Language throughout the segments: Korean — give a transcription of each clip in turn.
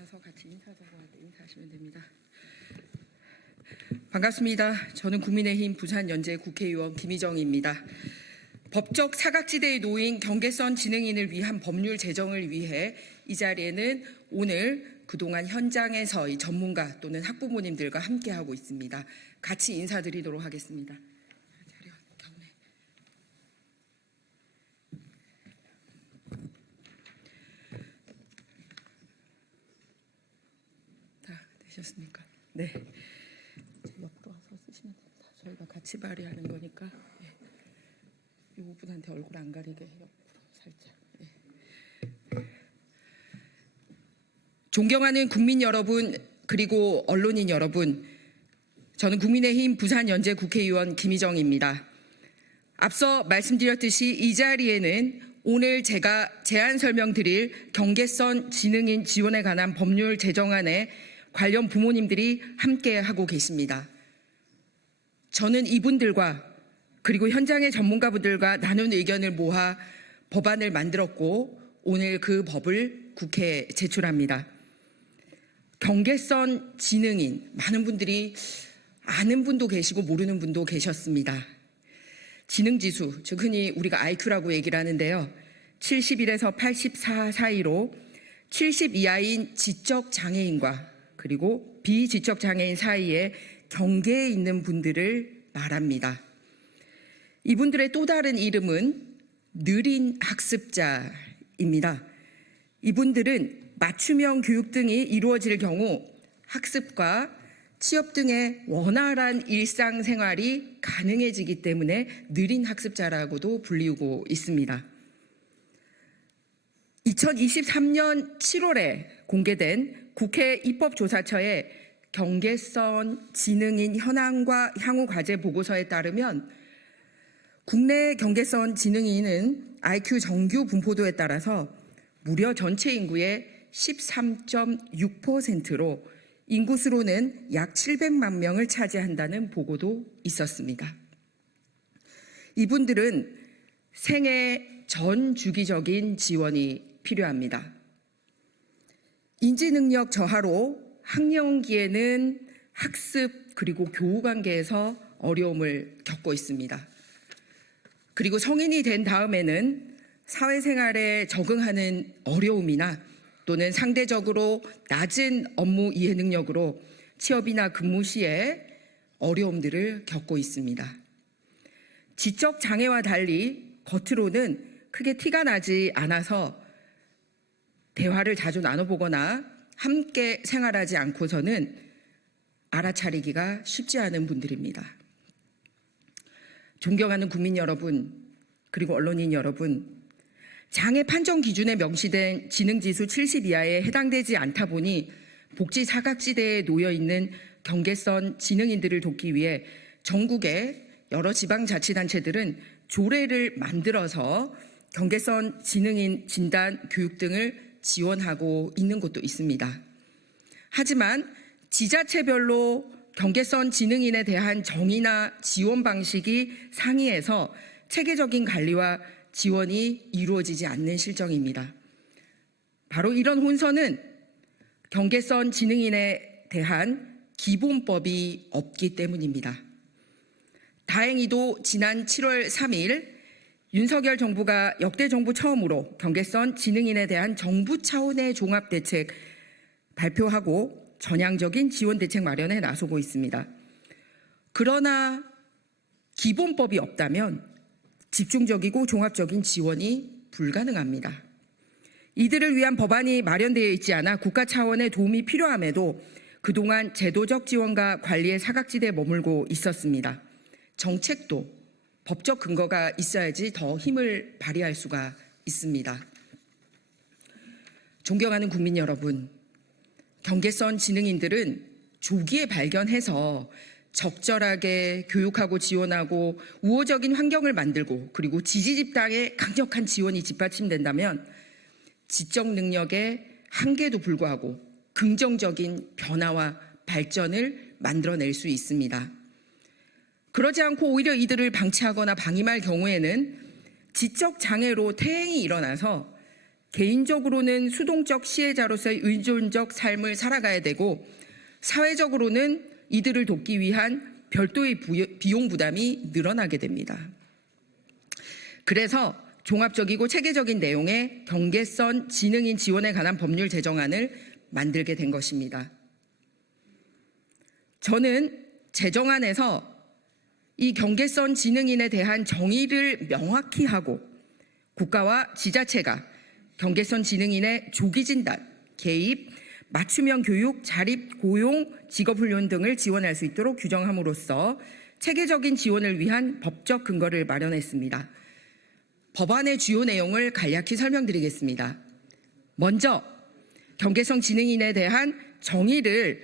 일어나서 같이 인사하자고 할 때 인사하시면 됩니다. 반갑습니다. 저는 국민의힘 부산연제 국회의원 김희정입니다. 법적 사각지대에 놓인 경계선 진흥인을 위한 법률 제정을 위해 이 자리에는 오늘 그동안 현장에서 이 전문가 또는 학부모님들과 함께하고 있습니다. 같이 인사드리도록 하겠습니다. 다 되셨습니까? 네. 옆으로 와서 쓰시면 됩니다. 저희가 같이 발의하는 거니까 이 분한테 얼굴 안 가리게 옆으로 살짝. 존경하는 국민 여러분 그리고 언론인 여러분, 저는 국민의힘 부산연제 국회의원 김희정입니다. 앞서 말씀드렸듯이 이 자리에는 오늘 제가 제안 설명드릴 경계선 진흥인 지원에 관한 법률 제정안에 관련 부모님들이 함께하고 계십니다. 저는 이분들과 그리고 현장의 전문가분들과 나눈 의견을 모아 법안을 만들었고 오늘 그 법을 국회에 제출합니다. 경계선 진흥인, 많은 분들이 아는 분도 계시고 모르는 분도 계셨습니다. 지능지수, 즉 흔히 우리가 IQ라고 얘기를 하는데요. 71에서 84 사이로 70 이하인 지적장애인과 그리고 비지적장애인 사이에 경계에 있는 분들을 말합니다. 이분들의 또 다른 이름은 느린 학습자입니다. 이분들은 맞춤형 교육 등이 이루어질 경우 학습과 취업 등의 원활한 일상생활이 가능해지기 때문에 느린 학습자라고도 불리우고 있습니다. 2023년 7월에 공개된 국회 입법조사처의 경계선 진흥인 현황과 향후 과제 보고서에 따르면 국내 경계선 진흥인은 IQ 정규 분포도에 따라서 무려 전체 인구의 13.6%로 인구수로는 약 700만 명을 차지한다는 보고도 있었습니다. 이분들은 생애 전 주기적인 지원이 필요합니다. 인지능력 저하로 학령기에는 학습 그리고 교우 관계에서 어려움을 겪고 있습니다. 그리고 성인이 된 다음에는 사회생활에 적응하는 어려움이나 또는 상대적으로 낮은 업무 이해 능력으로 취업이나 근무 시에 어려움들을 겪고 있습니다. 지적 장애와 달리 겉으로는 크게 티가 나지 않아서 대화를 자주 나눠보거나 함께 생활하지 않고서는 알아차리기가 쉽지 않은 분들입니다. 존경하는 국민 여러분, 그리고 언론인 여러분, 장애 판정 기준에 명시된 지능지수 70 이하에 해당되지 않다 보니 복지 사각지대에 놓여 있는 경계선 진흥인들을 돕기 위해 전국의 여러 지방자치단체들은 조례를 만들어서 경계선 진흥인 진단 교육 등을 지원하고 있는 곳도 있습니다. 하지만 지자체별로 경계선 진흥인에 대한 정의나 지원 방식이 상이해서 체계적인 관리와 지원이 이루어지지 않는 실정입니다. 바로 이런 혼선은 경계선 진흥인에 대한 기본법이 없기 때문입니다. 다행히도 지난 7월 3일 윤석열 정부가 역대 정부 처음으로 경계선 진흥인에 대한 정부 차원의 종합대책 발표하고 전향적인 지원 대책 마련에 나서고 있습니다. 그러나 기본법이 없다면 집중적이고 종합적인 지원이 불가능합니다. 이들을 위한 법안이 마련되어 있지 않아 국가 차원의 도움이 필요함에도 그동안 제도적 지원과 관리의 사각지대에 머물고 있었습니다. 정책도 법적 근거가 있어야지 더 힘을 발휘할 수가 있습니다. 존경하는 국민 여러분, 경계선 진흥인들은 조기에 발견해서 적절하게 교육하고 지원하고 우호적인 환경을 만들고 그리고 지지 집단의 강력한 지원이 뒷받침된다면 지적 능력의 한계에도 불구하고 긍정적인 변화와 발전을 만들어낼 수 있습니다. 그러지 않고 오히려 이들을 방치하거나 방임할 경우에는 지적 장애로 퇴행이 일어나서 개인적으로는 수동적 시혜자로서의 의존적 삶을 살아가야 되고 사회적으로는 이들을 돕기 위한 별도의 비용 부담이 늘어나게 됩니다. 그래서 종합적이고 체계적인 내용의 경계선 지능인 지원에 관한 법률 제정안을 만들게 된 것입니다. 저는 제정안에서 이 경계선 지능인에 대한 정의를 명확히 하고 국가와 지자체가 경계선 지능인의 조기 진단, 개입, 맞춤형 교육, 자립, 고용, 직업훈련 등을 지원할 수 있도록 규정함으로써 체계적인 지원을 위한 법적 근거를 마련했습니다. 법안의 주요 내용을 간략히 설명드리겠습니다. 먼저 경계선 지능인에 대한 정의를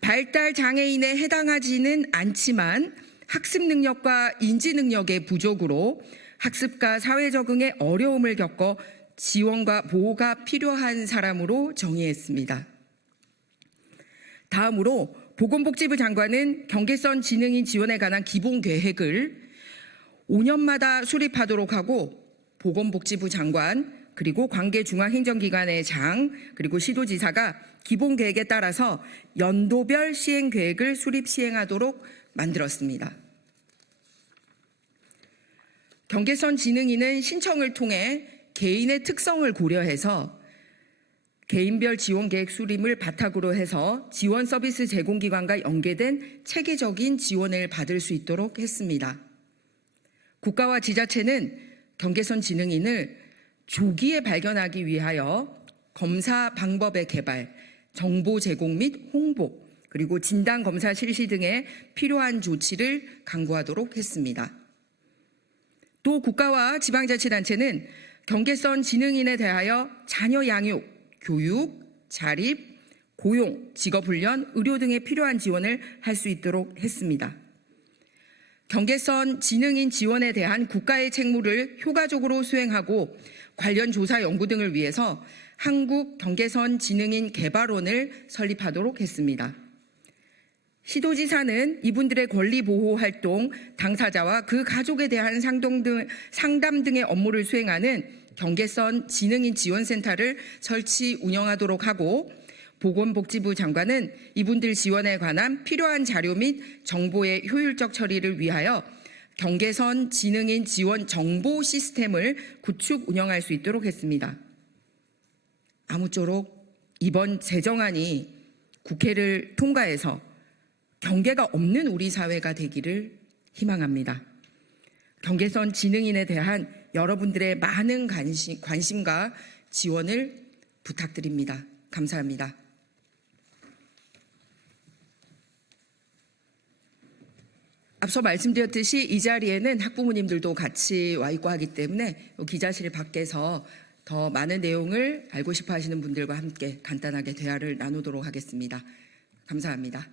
발달 장애인에 해당하지는 않지만 학습 능력과 인지 능력의 부족으로 학습과 사회 적응에 어려움을 겪어 지원과 보호가 필요한 사람으로 정의했습니다. 다음으로 보건복지부 장관은 경계선 지능인 지원에 관한 기본 계획을 5년마다 수립하도록 하고 보건복지부 장관 그리고 관계 중앙행정기관의 장 그리고 시도지사가 기본 계획에 따라서 연도별 시행 계획을 수립 시행하도록 만들었습니다. 경계선 지능인은 신청을 통해 개인의 특성을 고려해서 개인별 지원 계획 수립을 바탕으로 해서 지원 서비스 제공기관과 연계된 체계적인 지원을 받을 수 있도록 했습니다. 국가와 지자체는 경계선 지능인을 조기에 발견하기 위하여 검사 방법의 개발, 정보 제공 및 홍보, 그리고 진단 검사 실시 등의 필요한 조치를 강구하도록 했습니다. 또 국가와 지방자치단체는 경계선 지능인에 대하여 자녀 양육, 교육, 자립, 고용, 직업훈련, 의료 등의 필요한 지원을 할 수 있도록 했습니다. 경계선 지능인 지원에 대한 국가의 책무를 효과적으로 수행하고 관련 조사 연구 등을 위해서 한국 경계선 지능인 개발원을 설립하도록 했습니다. 시도지사는 이분들의 권리 보호 활동, 당사자와 그 가족에 대한 상담 등의 업무를 수행하는 경계선 지능인 지원센터를 설치 운영하도록 하고 보건복지부 장관은 이분들 지원에 관한 필요한 자료 및 정보의 효율적 처리를 위하여 경계선 지능인 지원 정보 시스템을 구축 운영할 수 있도록 했습니다. 아무쪼록 이번 제정안이 국회를 통과해서 경계가 없는 우리 사회가 되기를 희망합니다. 경계선 지능인에 대한 여러분들의 많은 관심과 지원을 부탁드립니다. 감사합니다. 앞서 말씀드렸듯이 이 자리에는 학부모님들도 같이 와 있고 하기 때문에 기자실 밖에서 더 많은 내용을 알고 싶어 하시는 분들과 함께 간단하게 대화를 나누도록 하겠습니다. 감사합니다.